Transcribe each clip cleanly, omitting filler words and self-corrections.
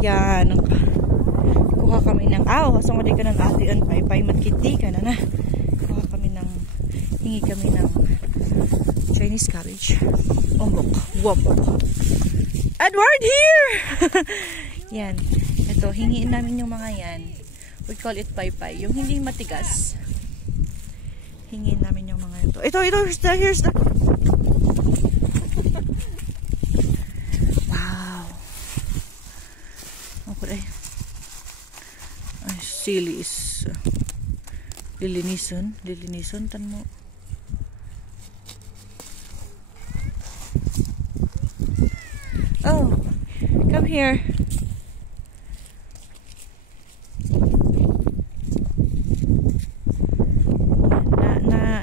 Yan. Kuha kami ng kasama di ka ng ati an pay matkiti ka na. Kuha kami ng, hingi kami ng Chinese cabbage. Ombok. Wombok. Edward here! Yan. Ito, hingiin namin yung mga yan. We call it paypay. Yung hindi matigas. Hingiin namin yung mga ito. Ito, here's the... Wow. Okay. Ay, sili is... lilinisan. Tan mo. Oh, come here.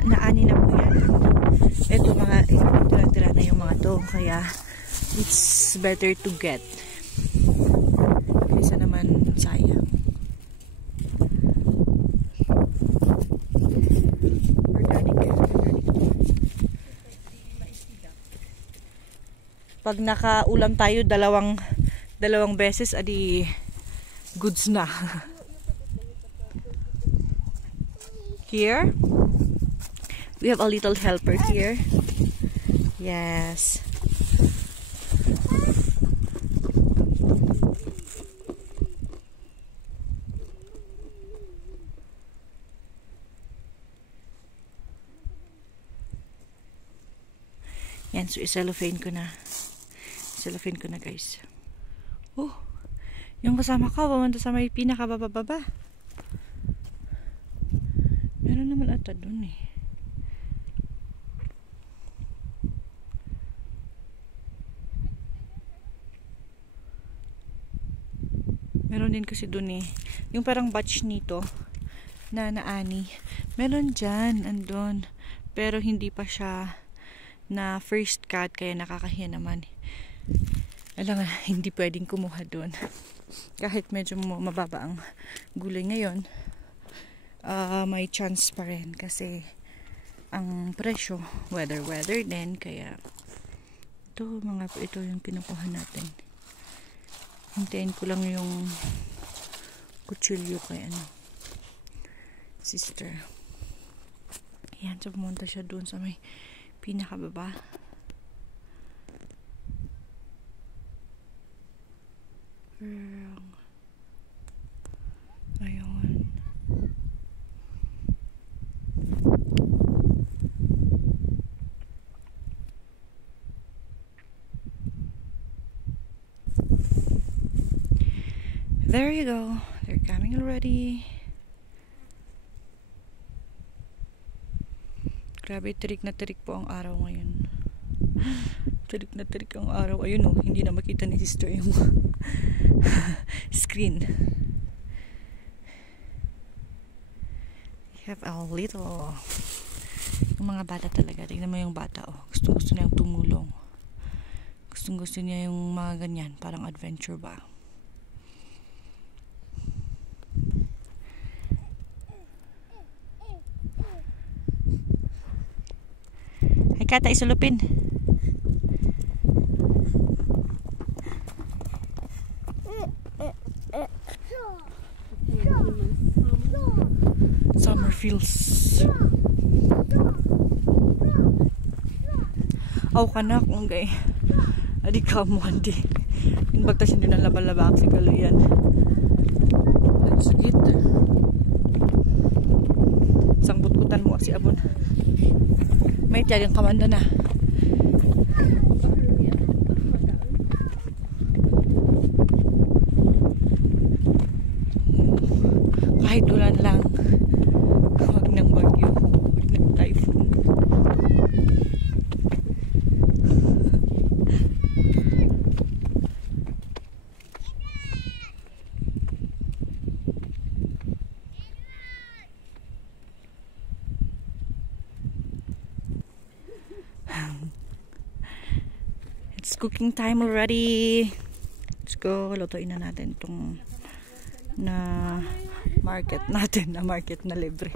Naani na po yan. Ito mga, tira-tira na yung mga to. Kaya, it's better to get. Kaysa naman sayang. Pag nakaulam tayo dalawang beses, adi goods na. Here we have a little helper here. Yes. Yan, so cellophane ko na. Cellophane ko na, guys. Oh, yung kasama ka, pumunta sa may pinakabababa. Meron naman ata dun eh. Meron din kasi dun eh. Yung parang batch nito na naani. Meron dyan, andun. Pero hindi pa siya na first cut, kaya nakakahiya naman. Alam nga, hindi pwedeng kumuha doon. Kahit medyo mababa ang gulay ngayon, may chance pa rin kasi ang presyo, weather din, kaya ito yung kinukuha natin. Hintayin ko lang yung kutsilyo kay sister. Ayan, so pumunta siya doon sa may pinakababa. Ayun. There you go. They're coming already. Grabe, tirik na tirik po ang araw ngayon. Tirik na tirik ang araw. Ayun oh, hindi na makita ni sister yung screen. We have a little... Yung mga bata talaga. Tignan mo yung bata oh. Gusto niya yung tumulong. Gusto niya yung mga ganyan. Parang adventure ba? Ay kata, isulupin. Summer feels. Aw kanak kung gay. Adi ka mo andi. Inbagta siya din ang laba-laba si kaluyan. Let's get. Sangbut-butan mo si abon. May tiyagang kamanda na. Kahit ulan lang, huwag ng bagyo, huwag ng typhoon. It's cooking time already. Let's go. Lutuin na natin itong na market natin, na market na libre.